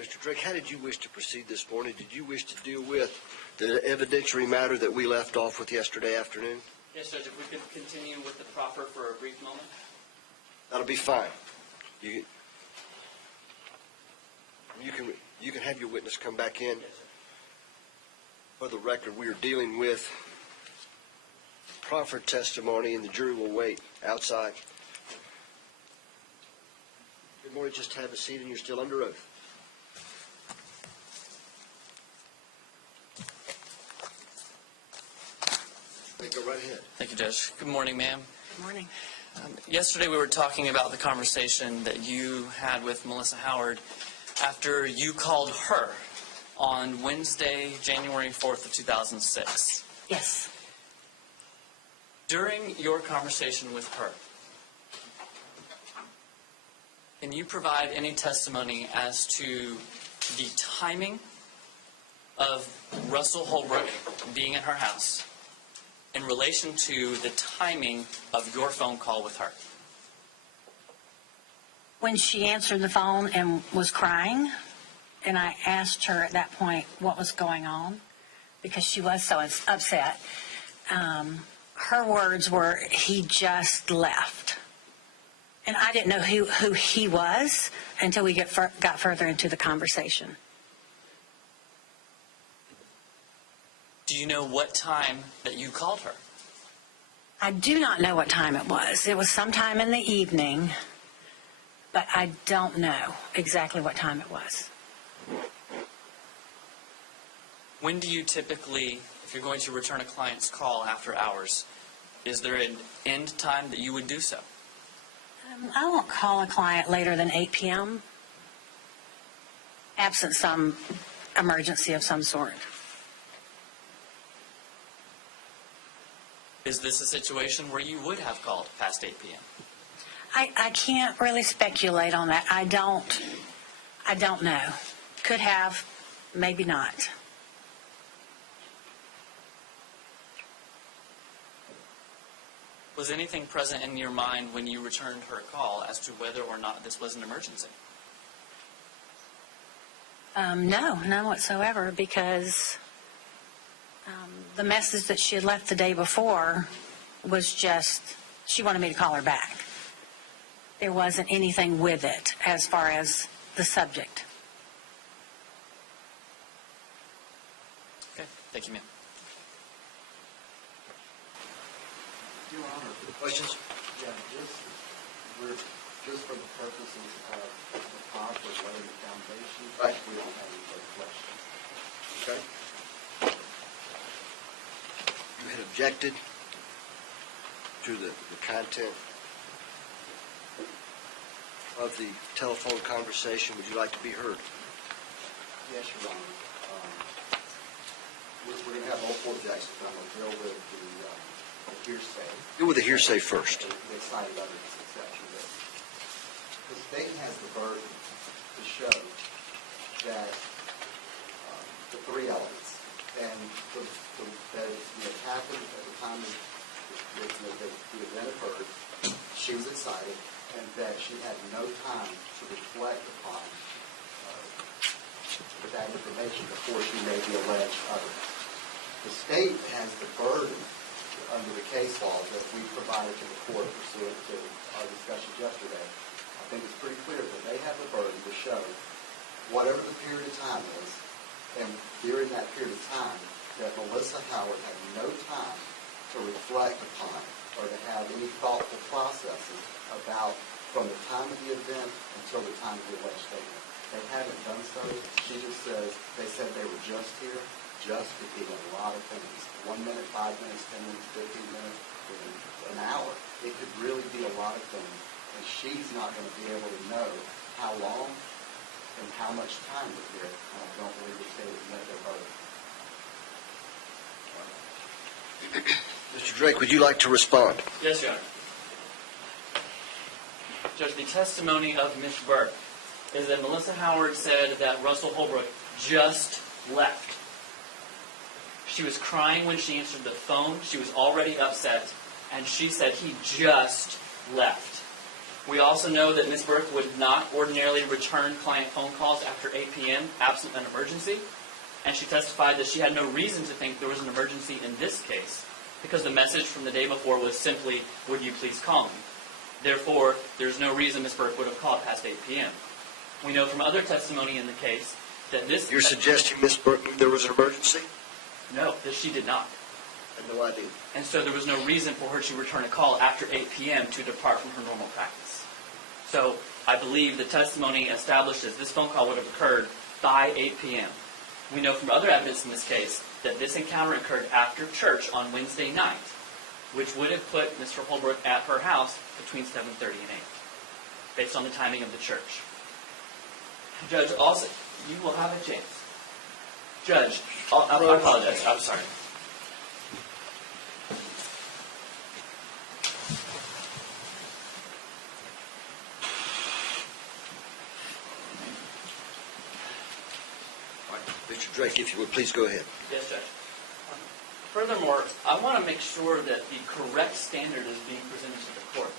Mr. Drake, how did you wish to proceed this morning? Did you wish to deal with the evidentiary matter that we left off with yesterday afternoon? Yes, Judge, if we could continue with the proffer for a brief moment. That'll be fine. You can have your witness come back in. Yes, sir. For the record, we are dealing with proffered testimony, and the jury will wait outside. Good morning. Just have a seat, and you're still under oath. Go right ahead. Thank you, Judge. Good morning, ma'am. Good morning. Yesterday we were talking about the conversation that you had with Melissa Howard after you called her on Wednesday, January 4th of 2006. Yes. During your conversation with her, can you provide any testimony as to the timing of Russell Holbrook being at her house in relation to the timing of your phone call with her? When she answered the phone and was crying, and I asked her at that point what was going on because she was so upset, her words were, "He just left." And I didn't know who he was until we got further into the conversation. Do you know what time that you called her? I do not know what time it was. It was sometime in the evening, but I don't know exactly what time it was. When do you typically, if you're going to return a client's call after hours, is there an end time that you would do so? I won't call a client later than 8 p.m., absent some emergency of some sort. Is this a situation where you would have called past 8 p.m.? I can't really speculate on that. I don't know. Could have, maybe not. Was anything present in your mind when you returned her call as to whether or not this was an emergency? No, none whatsoever, because the message that she had left the day before was just, she wanted me to call her back. There wasn't anything with it as far as the subject. Okay, thank you, ma'am. Your Honor, Questions? yeah, just for the purposes of the conflict laying the foundation, Right. we don't have any further questions. Okay. You had objected to the content of the telephone conversation. Would you like to be heard? Yes, Your Honor. We're going to have multiple objections, but I'm going to deal with the hearsay. Deal with the hearsay first. The excited utterance exception. The state has the burden to show that the three elements, and that it happened at the time the event occurred, she was excited, and that she had no time to reflect upon that information before she made the alleged utterance. The state has the burden under the case law that we provided to the court pursuant to our discussions yesterday. I think it's pretty clear that they have the burden to show whatever the period of time is, and during that period of time, that Melissa Howard had no time to reflect upon or to have any thoughtful processes about from the time of the event until the time of the alleged statement. They haven't done so. She just says, they said they were just here, just could be a lot of things. 1 minute, 5 minutes, 10 minutes, 15 minutes, an hour. It could really be a lot of things. And she's not going to be able to know how long and how much time was there. And I don't believe the state has met their burden. Mr. Drake, would you like to respond? Yes, Your Honor. Judge, the testimony of Ms. Burke is that Melissa Howard said that Russell Holbrook just left. She was crying when she answered the phone. She was already upset, and she said he just left. We also know that Ms. Burke would not ordinarily return client phone calls after 8 p.m. absent an emergency, and she testified that she had no reason to think there was an emergency in this case because the message from the day before was simply, "Would you please call me?" Therefore, there's no reason Ms. Burke would have called past 8 p.m. We know from other testimony in the case that this... You're suggesting Miss Burke knew there was an emergency? No, that she did not. I had no idea. And so there was no reason for her to return a call after 8 p.m. to depart from her normal practice. So I believe the testimony establishes this phone call would have occurred by 8 p.m. We know from other evidence in this case that this encounter occurred after church on Wednesday night, which would have put Mr. Holbrook at her house between 7:30 and 8, based on the timing of the church. Judge, also, you will have a chance. Judge, I apologize. I'm sorry. All right. Mr. Drake, if you would, please go ahead. Yes, Judge. Furthermore, I want to make sure that the correct standard is being presented to the court.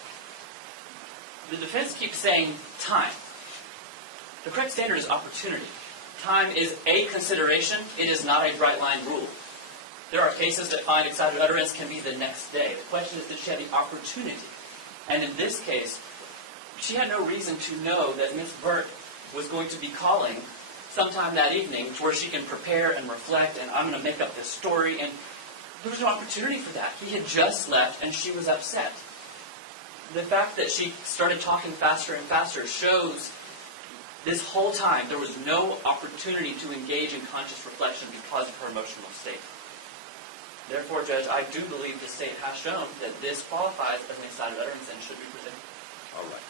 The defense keeps saying time. The correct standard is opportunity. Time is a consideration. It is not a bright-line rule. There are cases that find excited utterance can be the next day. The question is, did she have the opportunity? And in this case, she had no reason to know that Ms. Burke was going to be calling sometime that evening to where she can prepare and reflect, and I'm going to make up this story, and there was no opportunity for that. He had just left, and she was upset. The fact that she started talking faster and faster shows this whole time there was no opportunity to engage in conscious reflection because of her emotional state. Therefore, Judge, I do believe the state has shown that this qualifies as an excited utterance and should be presented. All right.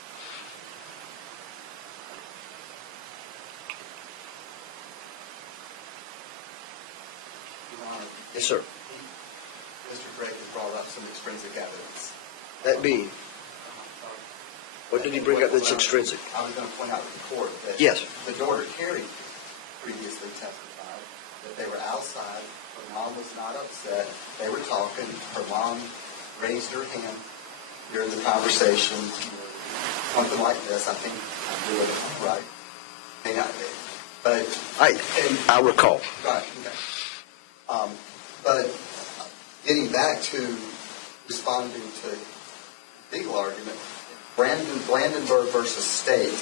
Your Honor, Yes, sir. Mr. Drake has brought up some extrinsic evidence. That being, what did he bring up that's extrinsic? I was going to point out to the court that Yes. the daughter, Carrie, previously testified that they were outside. Her mom was not upset. They were talking. Her mom raised her hand during the conversation. Something like this. I think I'm doing it right. But I recall. right. Okay. But getting back to responding to the legal argument, Brandenburg versus State,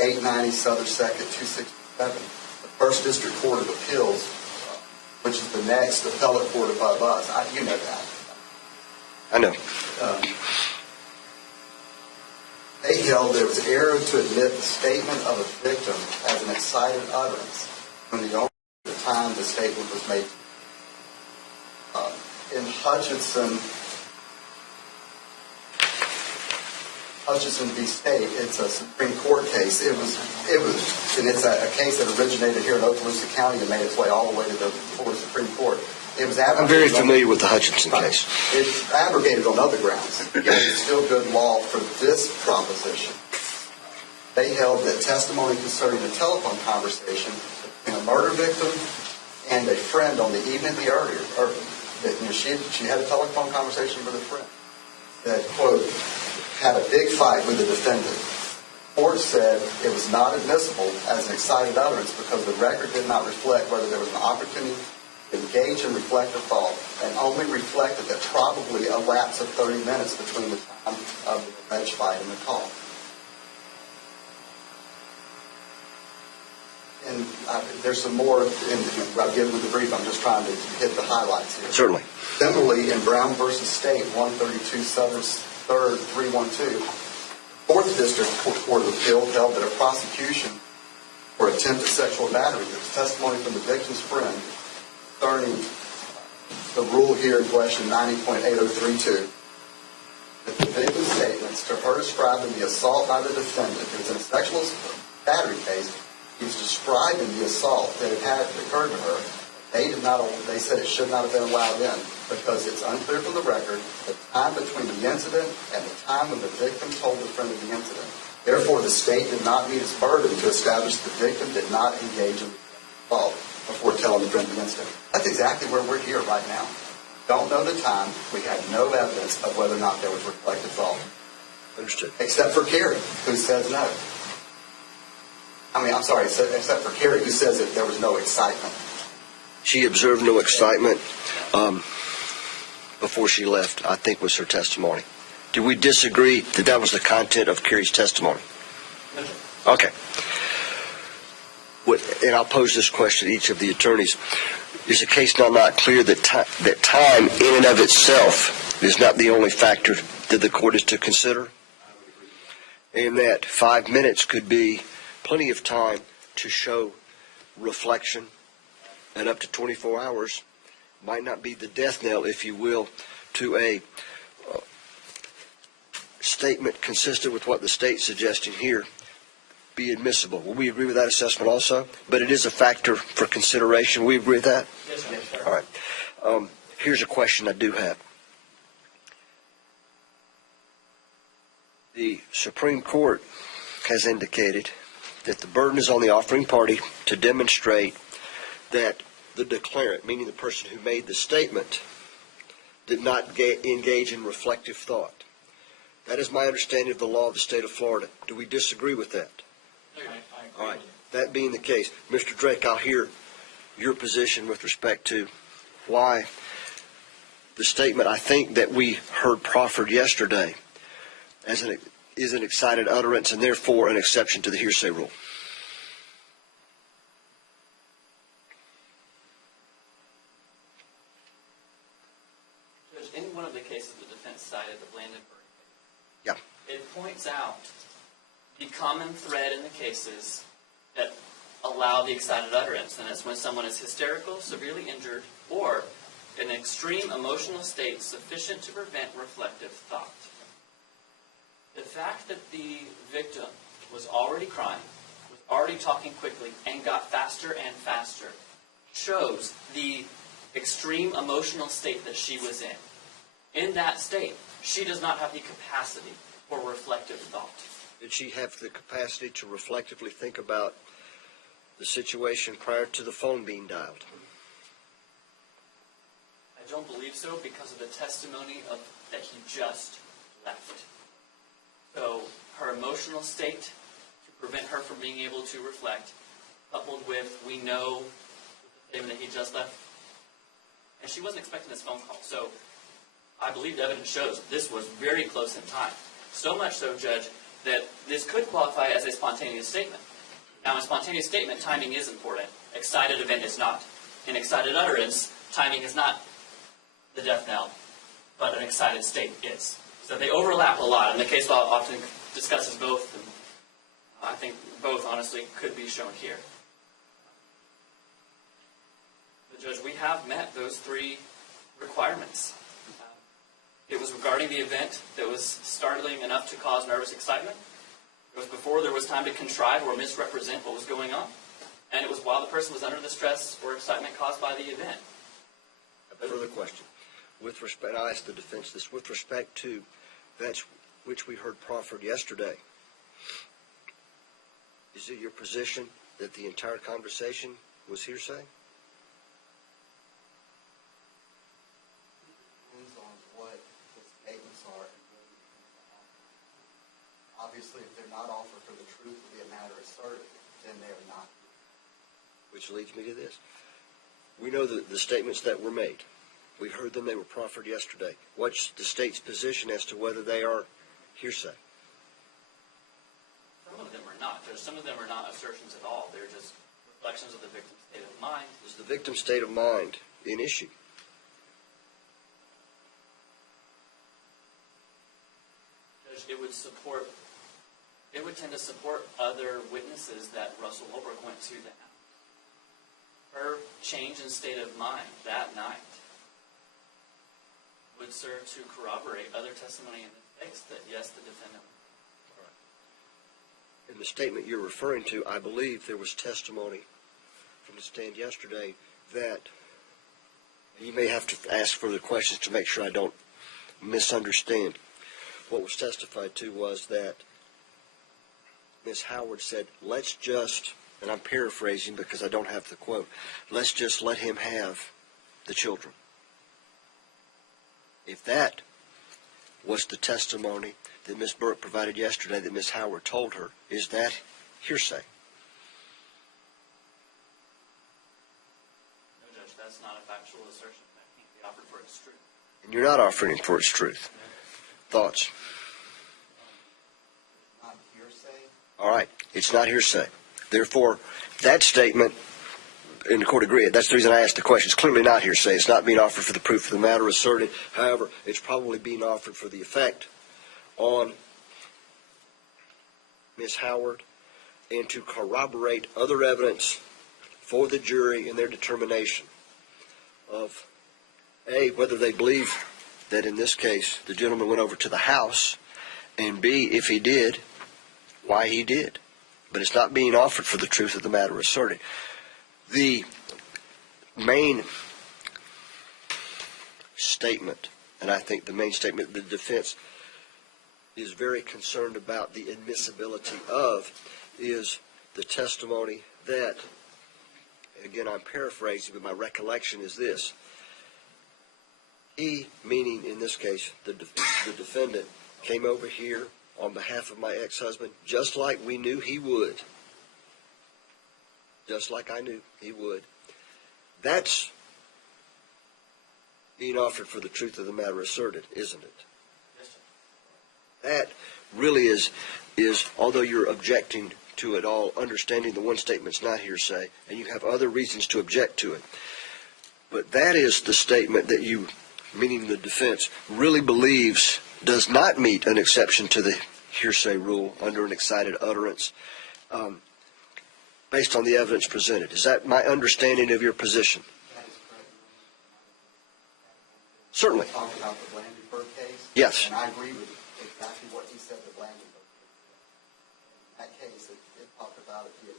890 Southern 2nd, 267, the First District Court of Appeals, which is the next appellate court above us. You know that. I know. They held there was error to admit the statement of a victim as an excited utterance when the only time the statement was made. In Hutchinson v. State, it's a Supreme Court case. It was, and it's a case that originated here in Okaloosa County and made its way all the way to the Florida Supreme Court. It was I'm very familiar with the Hutchinson case. It's abrogated on other grounds. It's still good law for this proposition. They held that testimony concerning a telephone conversation between a murder victim and a friend on the evening of the earlier, she had a telephone conversation with a friend that, quote, had a big fight with the defendant. The court said it was not admissible as an excited utterance because the record did not reflect whether there was an opportunity to engage in reflective thought and only reflected that probably a lapse of 30 minutes between the time of the alleged fight and the call. And there's some more, I'll give with the brief, I'm just trying to hit the highlights here. Certainly. Similarly, in Brown versus State, 132 Southern 3rd, 312, Fourth District Court of Appeal held that a prosecution for attempted sexual battery, the testimony from the victim's friend concerning the rule here in question 90.8032, that the victim's statements to her describing the assault by the defendant, it was in a sexual battery case, he was describing the assault that had occurred to her. They said it should not have been allowed in because it's unclear from the record the time between the incident and the time when the victim told the friend of the incident. Therefore, the state did not meet its burden to establish the victim did not engage in the assault before telling the friend of the incident. That's exactly where we're here right now. Don't know the time. We have no evidence of whether or not there was reflective thought. Understood. Except for Carrie, who says no. I mean, I'm sorry, except for Carrie, who says that there was no excitement. She observed no excitement before she left, I think was her testimony. Do we disagree that that was the content of Carrie's testimony? Okay. And I'll pose this question to each of the attorneys. Is the case now not clear that time in and of itself is not the only factor that the court is to consider? And that 5 minutes could be plenty of time to show reflection, and up to 24 hours might not be the death knell, if you will, to a statement consistent with what the state's suggesting here be admissible. Will we agree with that assessment also? But it is a factor for consideration. We agree with that? Yes, sir. All right. Here's a question I do have. The Supreme Court has indicated that the burden is on the offering party to demonstrate that the declarant, meaning the person who made the statement, did not engage in reflective thought. That is my understanding of the law of the state of Florida. Do we disagree with that? I agree. All right. That being the case, Mr. Drake, I'll hear your position with respect to why the statement I think that we heard proffered yesterday is an excited utterance and therefore an exception to the hearsay rule. Judge, in one of the cases the defense cited, the Blandon Burke case, Yeah. it points out the common thread in the cases that allow the excited utterance, and it's when someone is hysterical, severely injured, or in an extreme emotional state sufficient to prevent reflective thought. The fact that the victim was already crying, was already talking quickly, and got faster and faster shows the extreme emotional state that she was in. In that state, she does not have the capacity for reflective thought. Did she have the capacity to reflectively think about the situation prior to the phone being dialed? I don't believe so because of the testimony that he just left. So her emotional state to prevent her from being able to reflect, coupled with we know the statement that he just left, and she wasn't expecting this phone call. So I believe the evidence shows this was very close in time. So much so, Judge, that this could qualify as a spontaneous statement. Now, in a spontaneous statement, timing is important. Excited event is not. In excited utterance, timing is not the death knell, but an excited state is. So they overlap a lot, and the case law often discusses both. And I think both, honestly, could be shown here. But Judge, we have met those three requirements. It was regarding the event that was startling enough to cause nervous excitement. It was before there was time to contrive or misrepresent what was going on. And it was while the person was under the stress or excitement caused by the event. A further question. With respect, I asked the defense this, with respect to that which we heard proffered yesterday, is it your position that the entire conversation was hearsay? Depends on what the statements are and what you think to offer. Obviously, if they're not offered for the truth of the matter asserted, then they're not. Which leads me to this. We know that the statements that were made, we heard them, they were proffered yesterday. What's the state's position as to whether they are hearsay? Some of them are not. Some of them are not assertions at all. They're just reflections of the victim's state of mind. Is the victim's state of mind an issue? It would tend to support other witnesses that Russell Holbrook went to the house. Her change in state of mind that night would serve to corroborate other testimony in the case that, yes, the defendant. In the statement you're referring to, I believe there was testimony from the stand yesterday that, you may have to ask further questions to make sure I don't misunderstand. What was testified to was that Ms. Howard said, let's just, and I'm paraphrasing because I don't have the quote, let's just let him have the children. If that was the testimony that Ms. Burke provided yesterday that Ms. Howard told her. Is that hearsay? No, Judge, that's not a factual assertion that can't be offered for its truth. And you're not offering it for its truth. Thoughts? Not hearsay. All right. It's not hearsay. Therefore, that statement, and the court agreed, that's the reason I asked the question. It's clearly not hearsay. It's not being offered for the proof of the matter asserted. However, it's probably being offered for the effect on Ms. Howard and to corroborate other evidence for the jury in their determination of, A, whether they believe that in this case the gentleman went over to the house, and B, if he did, why he did. But it's not being offered for the truth of the matter asserted. The main statement, and I think the main statement the defense is very concerned about the admissibility of, is the testimony that, again I'm paraphrasing, but my recollection is this: he, meaning in this case the defendant, came over here on behalf of my ex-husband just like we knew he would. Just like I knew he would. That's being offered for the truth of the matter asserted, isn't it? Yes, sir. That really is, although you're objecting to it all, understanding the one statement's not hearsay, and you have other reasons to object to it. But that is the statement that you, meaning the defense, really believes does not meet an exception to the hearsay rule under an excited utterance, based on the evidence presented. Is that my understanding of your position? That is correct. Certainly. Talk about the Blandenburg case. Yes. And I agree with exactly what he said, the Blandenburg case. In that case, it talked about it being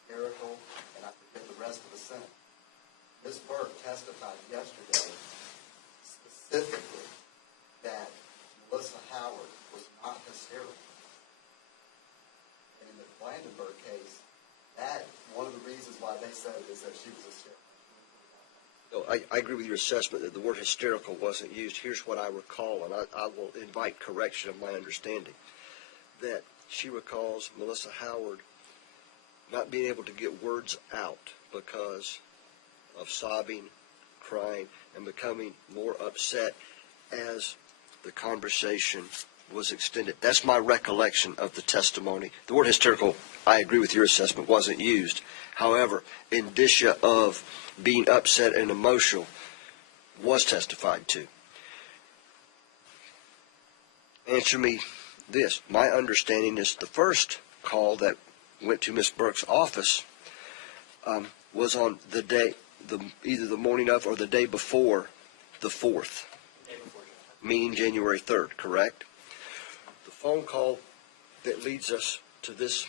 hysterical, and I forget the rest of the sentence. Ms. Burke testified yesterday specifically that Melissa Howard was not hysterical. And in the Blandenburg case, that one of the reasons why they said it is that she was hysterical. No, I agree with your assessment that the word hysterical wasn't used. Here's what I recall, and I will invite correction of my understanding, that she recalls Melissa Howard not being able to get words out because of sobbing, crying, and becoming more upset as the conversation was extended. That's my recollection of the testimony. The word hysterical, I agree with your assessment, wasn't used. However, indicia of being upset and emotional was testified to. Answer me this. My understanding is the first call that went to Ms. Burke's office was on the day, either the morning of or the day before the 4th, meaning January 3rd, correct? The phone call that leads us to this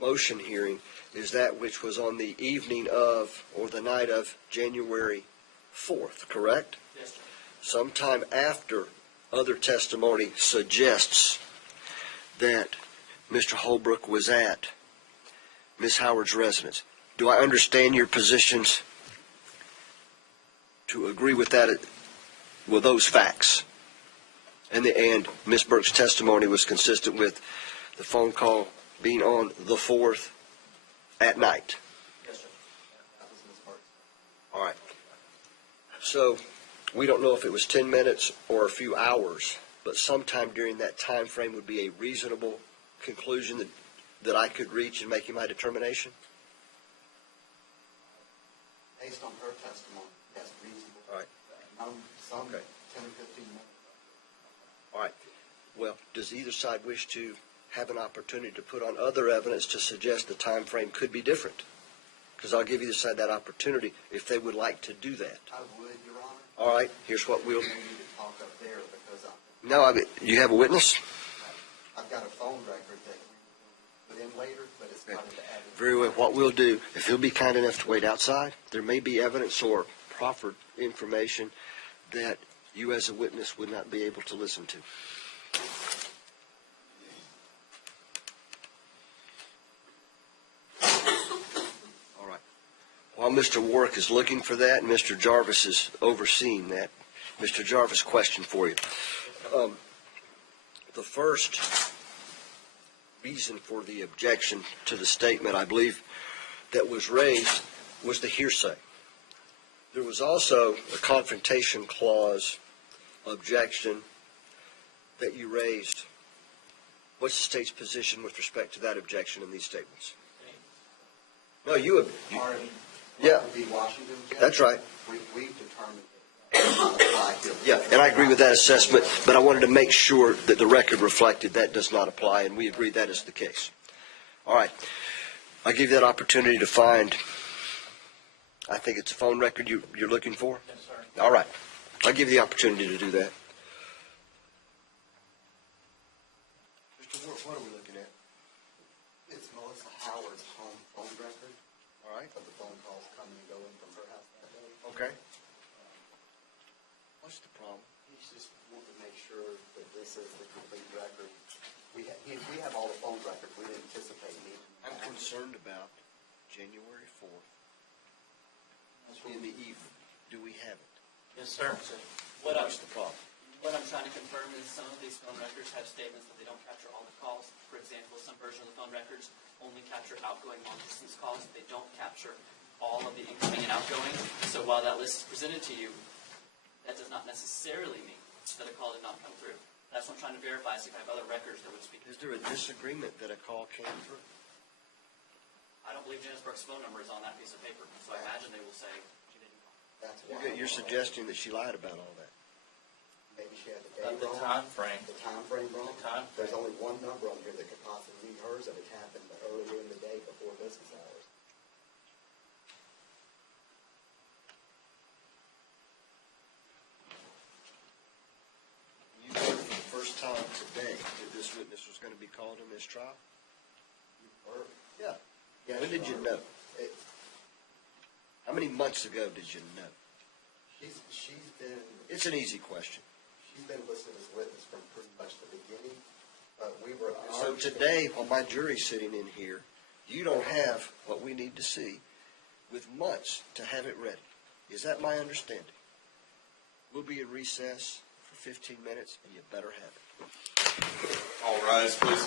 motion hearing is that which was on the evening of or the night of January 4th, correct? Yes, sir. Sometime after other testimony suggests that Mr. Holbrook was at Ms. Howard's residence. Do I understand your positions to agree with that, with those facts? And Ms. Burke's testimony was consistent with the phone call being on the 4th at night. Yes, sir. That was Ms. Burke's. All right. So we don't know if it was 10 minutes or a few hours, but sometime during that time frame would be a reasonable conclusion that I could reach in making my determination? Based on her testimony, yes, reasonable. All right. Some Okay. 10 or 15 minutes. All right. Well, does either side wish to have an opportunity to put on other evidence to suggest the time frame could be different? Because I'll give either side that opportunity if they would like to do that. I would, Your Honor. All right. Here's what we'll... We need to talk up there because No, you have a witness? I've got a phone record that we will put in later, but it's not in the address. Very well. What we'll do, if he'll be kind enough to wait outside, there may be evidence or proffered information that you as a witness would not be able to listen to. All right. While Mr. Warwick is looking for that and Mr. Jarvis is overseeing that, Mr. Jarvis, question for you. The first reason for the objection to the statement, I believe, that was raised was the hearsay. There was also a confrontation clause objection that you raised. What's the state's position with respect to that objection in these statements? No, yeah, The Washington. that's right. We've determined that. Yeah, and I agree with that assessment, but I wanted to make sure that the record reflected that does not apply, and we agree that is the case. All right. I give you that opportunity to find, I think it's a phone record you're looking for? Yes, sir. All right. I'll give you the opportunity to do that. Mr. Ward, what are we looking at? It's Melissa Howard's home phone record All right. of the phone calls coming and going from her house that day. Okay. What's the problem? He's just wanting to make sure that this is the complete record. We have all the phone records. We didn't anticipate needing. I'm concerned about January 4th in the evening. Do we have it? Yes, sir. What's the problem? What I'm trying to confirm is some of these phone records have statements that they don't capture all the calls. For example, some version of the phone records only capture outgoing long-distance calls. They don't capture all of the incoming and outgoing. So while that list is presented to you, that does not necessarily mean that a call did not come through. That's what I'm trying to verify, see if I have other records that would speak. Is there a disagreement that a call came through? I don't believe Janice Burke's phone number is on that piece of paper, so I imagine they will say she didn't call. That's why. You're suggesting that she lied about all that. Maybe she had the date The wrong. time frame. The time frame wrong. The time frame. There's only one number on here that could possibly be hers, and it happened earlier in the day before business hours. You heard for the first time today that this witness was going to be called in this trial? You heard? Yeah. Yes, When did you Your know? Honor. How many months ago did you know? She's It's an easy question. been listed as witness from pretty much the beginning, but we were. So today, while my jury's sitting in here, you don't have what we need to see with months to have it ready. Is that my understanding? We'll be in recess for 15 minutes, and you better have it. All rise, please.